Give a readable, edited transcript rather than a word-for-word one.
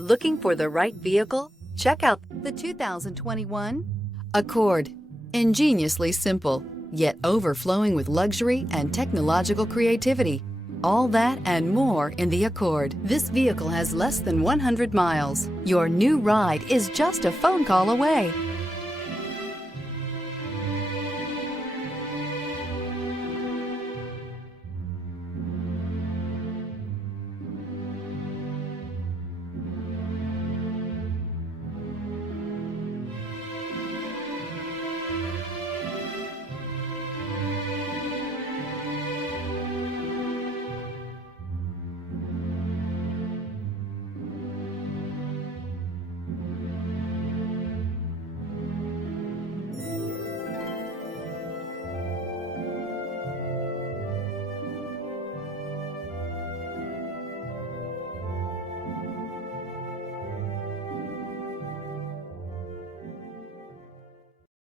Looking for the right vehicle? Check out the 2021 Accord. Ingeniously simple, yet overflowing with luxury and technological creativity. All that and more in the Accord. This vehicle has less than 100 miles. Your new ride is just a phone call away.